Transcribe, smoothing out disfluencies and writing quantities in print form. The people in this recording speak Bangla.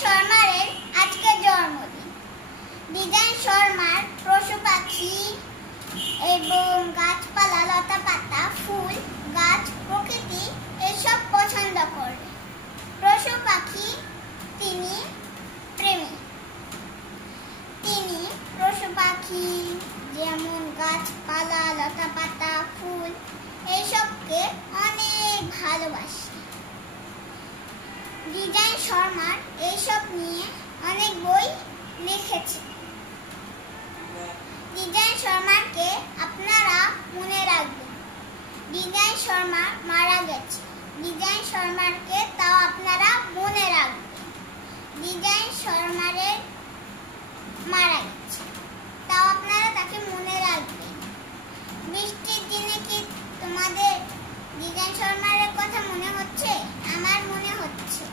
শর্মার আজকে জন্মদিন। ডিজাইন শর্মার পশু পাখি এবং গাছপালা, লতা পাতা, ফুল গাছ, প্রকৃতি এসব পছন্দ করে। পশু পাখি তিনি প্রেমী। তিনি পশু পাখি যেমন গাছপালা, লতা পাতা, ফুল এইসবকে অনেক ভালোবাসে। ডিজাইন শর্মার এইসব নিয়ে অনেক বই লিখেছে। ডিজাইন শর্মাকে আপনারা মনে রাখবেন। ডিজাইন শর্মা মারা গেছে। ডিজাইন শর্মাকে তাও আপনারা মনে রাখবেন। ডিজাইন শর্মারে মারা গেছে, তাও আপনারা তাকে মনে রাখবেন। বৃষ্টির দিনে কি তোমাদের ডিজাইন শর্মার কথা মনে হচ্ছে? আমার মনে হচ্ছে।